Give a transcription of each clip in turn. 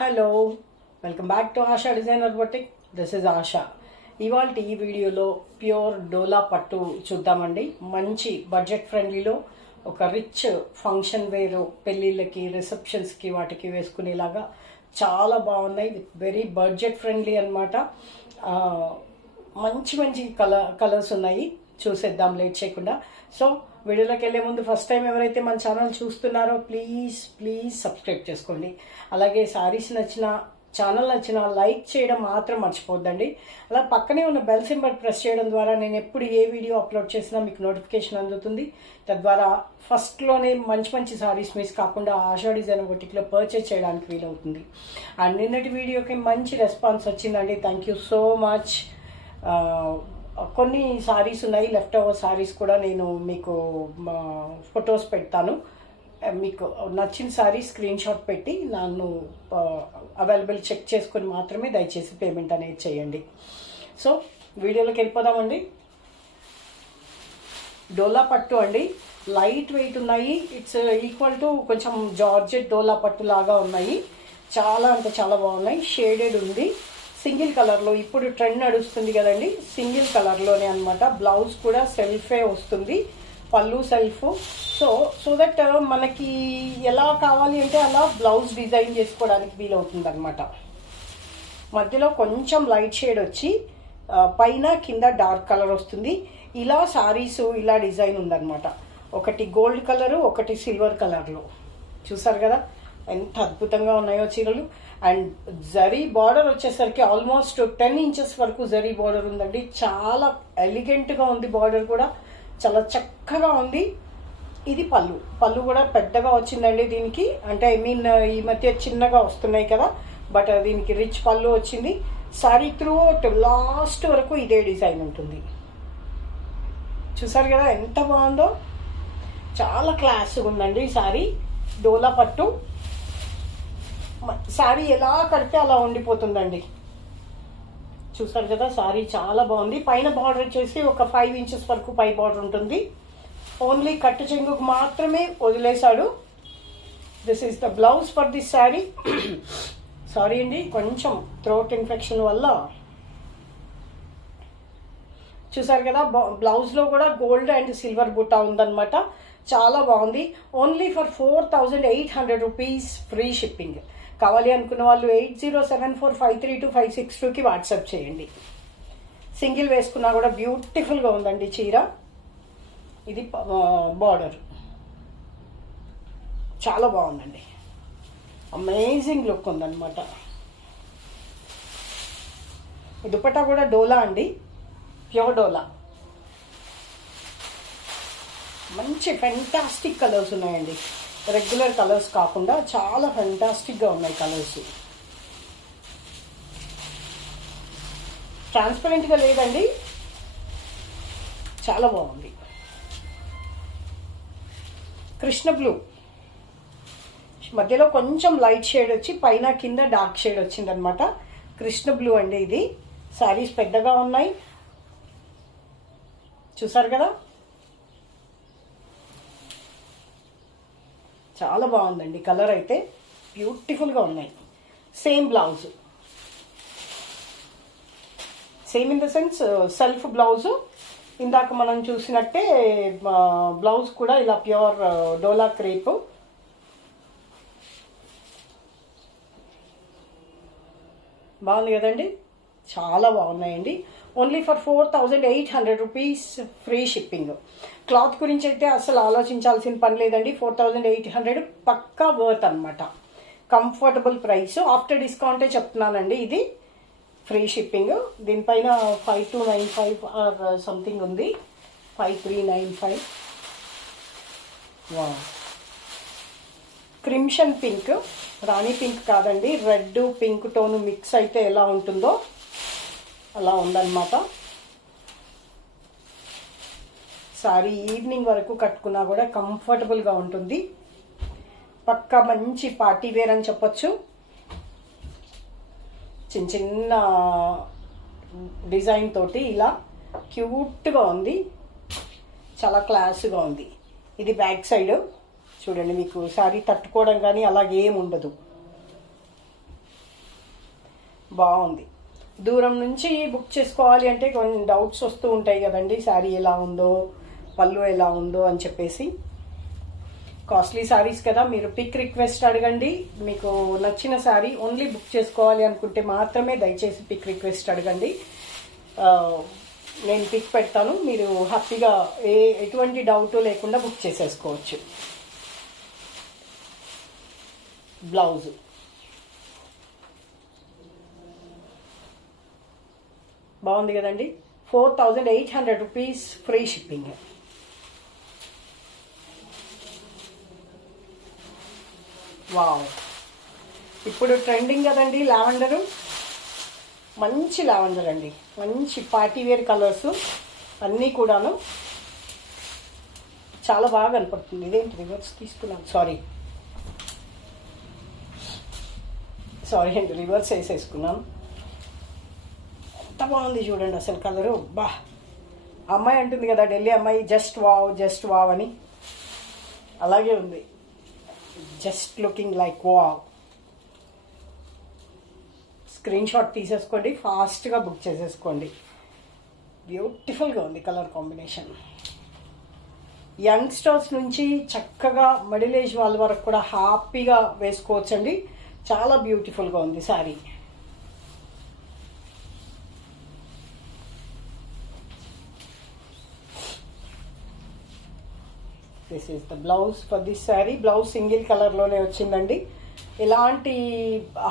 Hello, welcome back to ASHA designer boutique. This is ASHA. ఇవాళ ఈ వీడియోలో ప్యూర్ డోలా పట్టు చూద్దామండి. మంచి బడ్జెట్ ఫ్రెండ్లీలో ఒక రిచ్ ఫంక్షన్ వేర్ పెళ్ళిళ్ళకి, రిసెప్షన్స్కి వాటికి వేసుకునేలాగా చాలా బాగున్నాయి. విత్ వెరీ బడ్జెట్ ఫ్రెండ్లీ అనమాట. మంచి మంచి కలర్స్ ఉన్నాయి. చూసేద్దాం లేట్ చేయకుండా. సో వీడియోలోకి వెళ్ళే ముందు ఫస్ట్ టైం ఎవరైతే మన ఛానల్ చూస్తున్నారో ప్లీజ్ సబ్స్క్రైబ్ చేసుకోండి. అలాగే శారీస్ ఛానల్ నచ్చిన లైక్ చేయడం మాత్రం మర్చిపోద్దండి. అలా పక్కనే ఉన్న బెల్ సింబల్ ప్రెస్ చేయడం ద్వారా నేను ఎప్పుడు ఏ వీడియో అప్లోడ్ చేసినా మీకు నోటిఫికేషన్ అందుతుంది. తద్వారా ఫస్ట్లోనే మంచి మంచి శారీస్ మిస్ కాకుండా ఆశా డిజైనర్ బొటిక్లో పర్చేస్ చేయడానికి వీలవుతుంది. అండ్ నిన్నటి వీడియోకి మంచి రెస్పాన్స్ వచ్చిందండి. Thank you so much. కొన్ని సారీస్ ఉన్నాయి, లెఫ్ట్ ఓవర్ సారీస్ కూడా నేను మీకు ఫొటోస్ పెడతాను. మీకు నచ్చిన సారీ స్క్రీన్ షాట్ పెట్టి నన్ను అవైలబుల్ చెక్ చేసుకొని మాత్రమే దయచేసి పేమెంట్ అనేది చేయండి. సో వీడియోలోకి వెళ్ళిపోదామండి. డోలా పట్టు అండి, లైట్ వెయిట్ ఉన్నాయి. ఇట్స్ ఈక్వల్ టు కొంచెం జార్జెట్ డోలా పట్టు లాగా ఉన్నాయి. చాలా అంటే చాలా బాగున్నాయి. షేడెడ్ ఉంది, సింగిల్ కలర్లో. ఇప్పుడు ట్రెండ్ నడుస్తుంది కదండి, సింగిల్ కలర్లోనే అనమాట. బ్లౌజ్ కూడా సెల్ఫే వస్తుంది, పళ్ళు సెల్ఫ్. సో దట్ మనకి ఎలా కావాలి అంటే అలా బ్లౌజ్ డిజైన్ చేసుకోవడానికి వీలవుతుంది అనమాట. మధ్యలో కొంచెం లైట్ షేడ్ వచ్చి పైన కింద డార్క్ కలర్ వస్తుంది. ఇలా సారీస్ ఇలా డిజైన్ ఉందన్నమాట. ఒకటి గోల్డ్ కలరు, ఒకటి సిల్వర్ కలర్లో. చూసారు కదా ఎంత అద్భుతంగా ఉన్నాయో చీరలు. అండ్ జరీ బార్డర్ వచ్చేసరికి ఆల్మోస్ట్ 10 ఇంచెస్ వరకు జరీ బార్డర్ ఉందండి. చాలా ఎలిగెంట్గా ఉంది. బార్డర్ కూడా చాలా చక్కగా ఉంది. ఇది పళ్ళు కూడా పెద్దగా వచ్చిందండి దీనికి. అంటే ఐ మీన్ ఈ మధ్య చిన్నగా వస్తున్నాయి కదా, బట్ దీనికి రిచ్ పళ్ళు వచ్చింది. సారీ త్రూ లాస్ట్ వరకు ఇదే డిజైన్ ఉంటుంది. చూసారు కదా ఎంత బాగుందో. చాలా క్లాస్గా ఉందండి ఈ సారీ. డోలా పట్టు సారీ ఎలా కడితే అలా ఉండిపోతుందండి. చూసారు కదా సారీ చాలా బాగుంది. పైన బార్డర్ వచ్చేసి ఒక 5 ఇంచెస్ వరకు పై బార్డర్ ఉంటుంది. ఓన్లీ కట్టు చెంగుకు మాత్రమే వదిలేశాడు. This is the blouse for this sari. Sorry అండి, కొంచెం థ్రోట్ ఇన్ఫెక్షన్ వల్ల. చూసారు కదా బ్లౌజ్లో కూడా గోల్డ్ అండ్ సిల్వర్ బుట్ట ఉందన్నమాట. చాలా బాగుంది. Only for 4800 rupees, free shipping. కావాలి అనుకున్న వాళ్ళు 8074532562కి వాట్సాప్ చేయండి. సింగిల్ వేసుకున్నా కూడా బ్యూటిఫుల్గా ఉందండి చీర. ఇది బార్డర్ చాలా బాగుందండి. అమేజింగ్ లుక్ ఉందన్నమాట. దుపట్టా కూడా డోలా అండి, ప్యూర్ డోలా. మంచి ఫెంటాస్టిక్ కలర్స్ ఉన్నాయండి. రెగ్యులర్ కలర్స్ కాకుండా చాలా ఫెంటాస్టిక్గా ఉన్నాయి కలర్స్. ట్రాన్స్పరెంట్గా లేదండి, చాలా బాగుంది. కృష్ణ బ్లూ మధ్యలో కొంచెం లైట్ షేడ్ వచ్చి పైన కింద డార్క్ షేడ్ వచ్చిందనమాట. కృష్ణ బ్లూ అండి ఇది. శారీస్ పెద్దగా ఉన్నాయి. చూసారు కదా చాలా బాగుందండి. కలర్ అయితే బ్యూటిఫుల్గా ఉన్నాయి. Same blouse, same in the sense self blouse. ఇందాక మనం చూసినట్టే బ్లౌజ్ కూడా ఇలా ప్యూర్ డోలా క్రేప్. బాగుంది కదండి, చాలా బాగున్నాయండి. Only for 4800 rupees, free shipping. Cloth గురించి అయితే అసలు ఆలోచించాల్సిన పని లేదండి. 4800 పక్కా వర్త్ అనమాట. Comfortable price. ఆఫ్టర్ డిస్కౌంటే చెప్తున్నానండి. ఇది ఫ్రీ షిప్పింగ్. దీనిపైన 5295 ఆర్ సంథింగ్ ఉంది. 5395. వా, క్రిమ్షన్ పింక్, రాణి పింక్ కాదండి, రెడ్ పింక్ టోన్ మిక్స్ అయితే ఎలా ఉంటుందో అలా ఉందన్నమాట. సారీ ఈవినింగ్ వరకు కట్టుకున్నా కూడా కంఫర్టబుల్గా ఉంటుంది. పక్కా మంచి పార్టీ వేర్ అని చెప్పొచ్చు. చిన్న చిన్న డిజైన్ తోటి ఇలా క్యూట్గా ఉంది. చాలా క్లాస్గా ఉంది. ఇది బ్యాక్ సైడ్ చూడండి. మీకు సారీ తట్టుకోవడం కానీ అలాగే ఏమి ఉండదు. బాగుంది. దూరం నుంచి బుక్ చేసుకోవాలి అంటే కొన్ని డౌట్స్ వస్తూ ఉంటాయి కదండి, శారీ ఎలా ఉందో, పళ్ళు ఎలా ఉందో అని చెప్పేసి. కాస్ట్లీ శారీస్ కదా, మీరు పిక్ రిక్వెస్ట్ అడగండి. మీకు నచ్చిన శారీ ఓన్లీ బుక్ చేసుకోవాలి అనుకుంటే మాత్రమే దయచేసి పిక్ రిక్వెస్ట్ అడగండి. నేను పిక్ పెడతాను, మీరు హ్యాపీగా ఎటువంటి డౌట్ లేకుండా బుక్ చేసేసుకోవచ్చు. బ్లౌజ్ బాగుంది కదండి. 4800 రూపీస్ ఫ్రీ షిప్పింగ్. వావ్, ఇప్పుడు ట్రెండింగ్ కదండి లావెండరు. మంచి లావెండర్ అండి, మంచి పార్టీ వేర్ కలర్స్ అన్నీ కూడాను చాలా బాగా కనపడుతుంది. ఇదేంటి రివర్స్ తీసుకున్నాను, సారీ అండి, రివర్స్ వేసేసుకున్నాను. ఎంత బాగుంది చూడండి అసలు కలరు. బా, అమ్మాయి అంటుంది కదా ఢిల్లీ అమ్మాయి, జస్ట్ వావ్ అని, అలాగే ఉంది. Just looking like wow. Screen shot తీసేసుకోండి, ఫాస్ట్గా బుక్ చేసేసుకోండి. బ్యూటిఫుల్గా ఉంది కలర్ కాంబినేషన్. యంగ్స్టర్స్ నుంచి చక్కగా మిడిల్ ఏజ్ వాళ్ళ వరకు కూడా హ్యాపీగా వేసుకోవచ్చండి. చాలా బ్యూటిఫుల్గా ఉంది sari. This is the blouse for this sari. Blouse single కలర్లోనే వచ్చిందండి. ఎలాంటి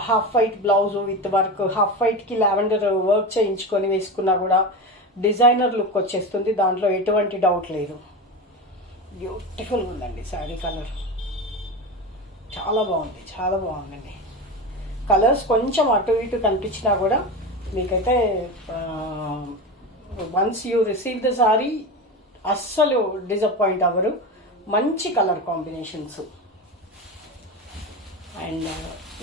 half white blouse with work, half వైట్కి లావెండర్ వర్క్ చేయించుకొని వేసుకున్నా కూడా డిజైనర్ లుక్ వచ్చేస్తుంది, దాంట్లో ఎటువంటి డౌట్ లేదు. బ్యూటిఫుల్గా ఉందండి శారీ కలర్, చాలా బాగుందండి. కలర్స్ కొంచెం అటు ఇటు కనిపించినా కూడా మీకైతే once you receive the sari అస్సలు డిసప్పాయింట్ అవ్వరు. మంచి కలర్ కాంబినేషన్స్. అండ్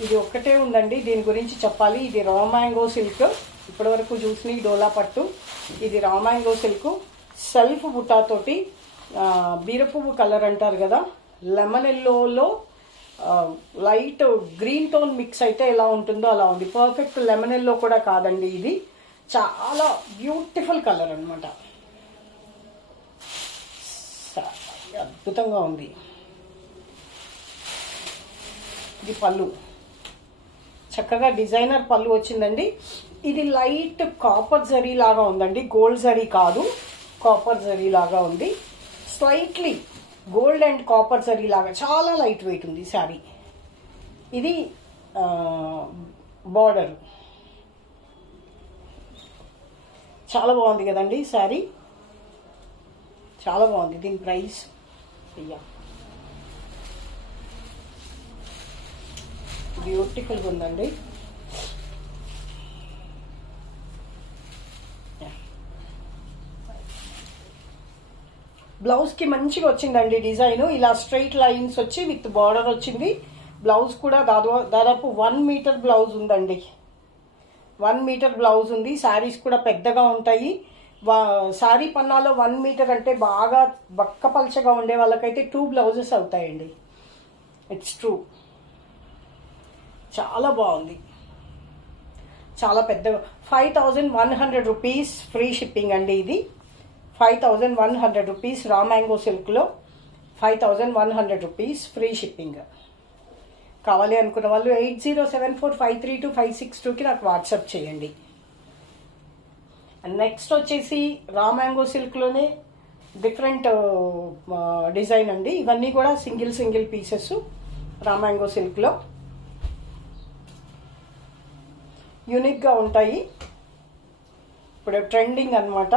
ఇది ఒక్కటే ఉందండి దీని గురించి చెప్పాలి. ఇది రా మ్యాంగో సిల్క్, ఇప్పటి వరకు చూసిన డోలా పట్టు. ఇది రా మ్యాంగో సిల్క్, సెల్ఫ్ బుటాతోటి బీరపువ్వు కలర్ అంటారు కదా, లెమన్ ఎల్లోలో లైట్ గ్రీన్ టోన్ మిక్స్ అయితే ఎలా ఉంటుందో అలా ఉంది. పర్ఫెక్ట్ లెమన్ ఎల్లో కూడా కాదండి, ఇది చాలా బ్యూటిఫుల్ కలర్ అనమాట. అద్భుతంగా ఉంది. ఇది పళ్ళు, చక్కగా డిజైనర్ పళ్ళు వచ్చిందండి. ఇది లైట్ కాపర్ జరీ లాగా ఉందండి, గోల్డ్ జరీ కాదు, కాపర్ జరీ లాగా ఉంది. Slightly gold and copper zari లాగా చాలా లైట్ వెయిట్ ఉంది శారీ. ఇది బార్డర్ చాలా బాగుంది కదండి శారీ, చాలా బాగుంది. దీని ప్రైస్ బ్యూటిఫుల్గా ఉందండి. బ్లౌజ్కి మంచిగా వచ్చిందండి డిజైన్, ఇలా స్ట్రైట్ లైన్స్ వచ్చి విత్ బార్డర్ వచ్చింది. బ్లౌజ్ కూడా దాదాపు 1 మీటర్ బ్లౌజ్ ఉందండి, 1 మీటర్ బ్లౌజ్ ఉంది. శారీస్ కూడా పెద్దగా ఉంటాయి. శారీ పన్నాలో 1 మీటర్ అంటే బాగా బక్కపల్చగా ఉండే వాళ్ళకైతే 2 బ్లౌజెస్ అవుతాయండి. It's true. చాలా బాగుంది, చాలా పెద్దగా. 5100 రూపీస్ ఫ్రీ షిప్పింగ్ అండి. ఇది 5100 రూపీస్ రా మ్యాంగో సిల్క్లో 5100 రూపీస్ ఫ్రీ షిప్పింగ్. కావాలి అనుకున్న వాళ్ళు 8074532562కి నాకు వాట్సాప్ చేయండి. అండ్ నెక్స్ట్ వచ్చేసి రా మ్యాంగో సిల్క్లోనే డిఫరెంట్ డిజైన్ అండి. ఇవన్నీ కూడా సింగిల్ పీసెస్ రా మ్యాంగో సిల్క్లో యూనిక్గా ఉంటాయి. ఇప్పుడు ట్రెండింగ్ అనమాట.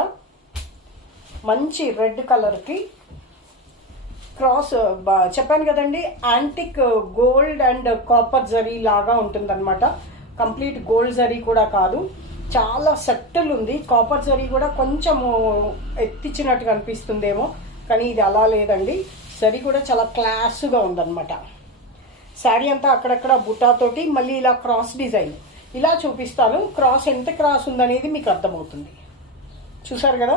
మంచి రెడ్ కలర్కి క్రాస్ చెప్పాను కదండి, antique gold and copper zari లాగా ఉంటుందన్నమాట. కంప్లీట్ గోల్డ్ జరీ కూడా కాదు, చాలా సెటిల్ ఉంది. కాపర్ జరీ కూడా కొంచెము ఎత్తిచ్చినట్టుగా అనిపిస్తుందేమో, కానీ ఇది అలా లేదండి. జరీ కూడా చాలా క్లాస్గా ఉందన్నమాట. శారీ అంతా అక్కడక్కడ బుటాతోటి మళ్ళీ ఇలా క్రాస్ డిజైన్ ఇలా చూపిస్తాను. క్రాస్ ఎంత క్రాస్ ఉందనేది మీకు అర్థమవుతుంది. చూసారు కదా.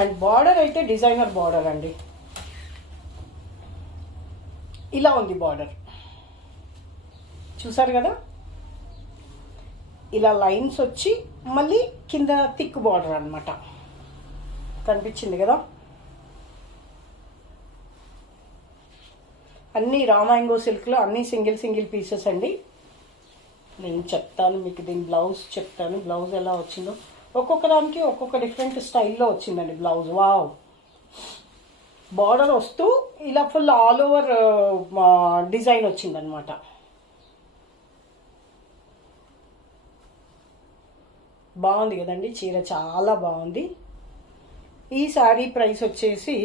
అండ్ బార్డర్ అయితే డిజైనర్ బార్డర్ అండి, ఇలా ఉంది బార్డర్. చూసారు కదా. ఇలా లైన్స్ వచ్చి మళ్ళీ కింద థిక్ బార్డర్ అన్నమాట. కనిపించింది కదా. అన్నీ రా మ్యాంగో సిల్క్లో అన్నీ సింగిల్ పీసెస్ అండి. నేను చెప్తాను మీకు, దీని బ్లౌజ్ చెప్తాను. బ్లౌజ్ ఎలా వచ్చిందో ఒక్కొక్క దానికి ఒక్కొక్క డిఫరెంట్ స్టైల్లో వచ్చిందండి బ్లౌజ్. వావ్, బార్డర్ వస్తూ ఇలా ఫుల్ ఆల్ ఓవర్ డిజైన్ వచ్చిందనమాట. బాగుంది కదండి చీర, చాలా బాగుంది. ఈ శారీ ప్రైస్ వచ్చేసి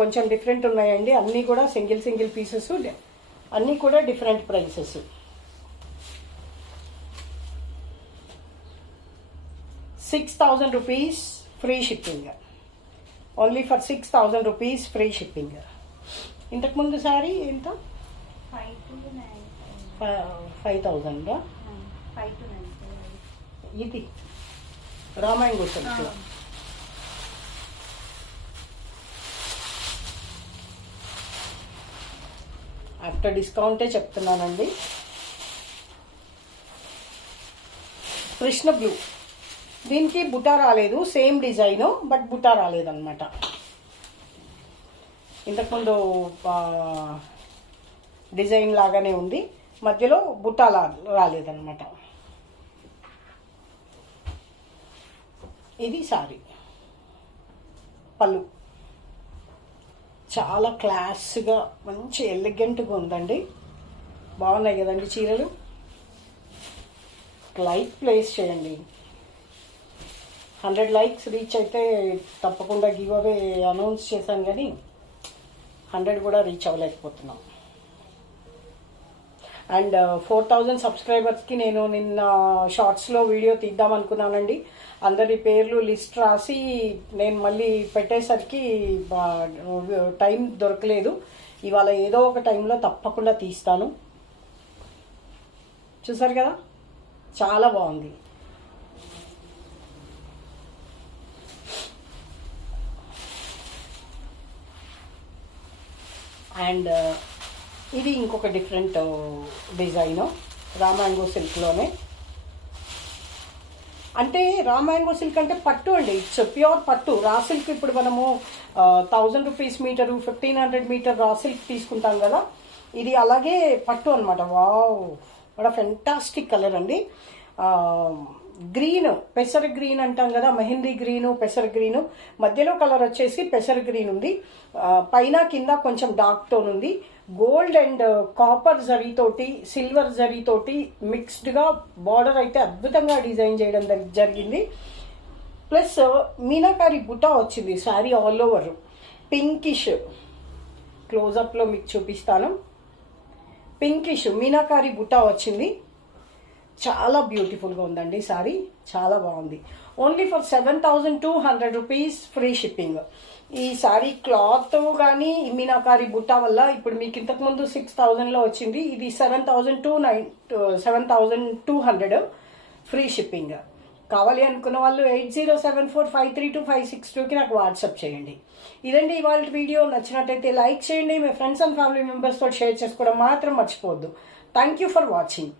కొంచెం డిఫరెంట్ ఉన్నాయండి. అన్నీ కూడా సింగిల్ పీసెస్, అన్నీ కూడా different prices. 6,000 rupees free shipping. Only for 6,000 rupees free shipping. ఇంతకుముందు శారీ ఎంత? 5,000. ఇది రా మ్యాంగో సిల్క్. ఆఫ్టర్ డిస్కౌంటే చెప్తున్నానండి. కృష్ణ బ్లూ, దీనికి బుటా రాలేదు, సేమ్ డిజైన్ బట్ బుటా రాలేదన్నమాట. ఇంతకుముందు డిజైన్ లాగానే ఉంది, మధ్యలో బుటా రాలేదన్నమాట. ఇది సారీ పళ్ళు, చాలా క్లాస్గా మంచి ఎలిగెంట్గా ఉందండి. బాగున్నాయి కదండి చీరలు. లైక్ ప్లేస్ చేయండి. 100 likes రీచ్ అయితే తప్పకుండా గివ్ అవే అనౌన్స్ చేశాను, కానీ 100 కూడా రీచ్ అవ్వలేకపోతున్నాం. అండ్ 4,000 సబ్స్క్రైబర్స్కి నేను నిన్న షార్ట్స్లో వీడియో తీద్దాం అనుకున్నానండి. అందరి పేర్లు లిస్ట్ రాసి నేను మళ్ళీ పెట్టేసరికి టైం దొరకలేదు. ఇవాళ ఏదో ఒక టైంలో తప్పకుండా తీస్తాను. చూసారు కదా, చాలా బాగుంది. అండ్ ఇది ఇంకొక డిఫరెంట్ డిజైన్ రా మ్యాంగో సిల్క్లోనే. అంటే రా మ్యాంగో సిల్క్ అంటే పట్టు అండి, ఇట్స్ ప్యూర్ పట్టు. రా సిల్క్ ఇప్పుడు మనము 1,000 rupees metre, 1,500 metre raw silk తీసుకుంటాం కదా, ఇది అలాగే పట్టు అనమాట. వావ్, వాట్ ఫెంటాస్టిక్ కలర్ అండి. గ్రీన్, పెసర గ్రీన్ అంటాం కదా, మెహందీ గ్రీను, పెసర గ్రీను, మధ్యలో కలర్ వచ్చేసి పెసర గ్రీన్ ఉంది. పైన కింద కొంచెం డార్క్ టోన్ ఉంది. గోల్డ్ అండ్ కాపర్ జరీతోటి, సిల్వర్ జరీతోటి మిక్స్డ్గా బార్డర్ అయితే అద్భుతంగా డిజైన్ చేయడం జరిగింది. ప్లస్ మీనాకారి బుటా వచ్చింది శారీ ఆల్ ఓవర్. పింకిష్, క్లోజప్లో మీకు చూపిస్తాను. పింకిష్ మీనాకారి బుటా వచ్చింది. చాలా బ్యూటిఫుల్గా ఉందండి సారీ, చాలా బాగుంది. Only for 7,200 rupees free shipping. ఈ సారీ క్లాత్ కానీ మీనాకారి బుట్టా వల్ల ఇప్పుడు మీకు ఇంతకుముందు 6,000లో వచ్చింది, ఇది 7,200 ఫ్రీ షిప్పింగ్. కావాలి అనుకున్న వాళ్ళు 8074532562కి నాకు వాట్సాప్ చేయండి. ఇదండి ఇవాళ వీడియో. నచ్చినట్టయితే లైక్ చేయండి, మీ ఫ్రెండ్స్ అండ్ ఫ్యామిలీ మెంబర్స్తో షేర్ చేసుకోవడం మాత్రం మర్చిపోవద్దు. Thank you for watching.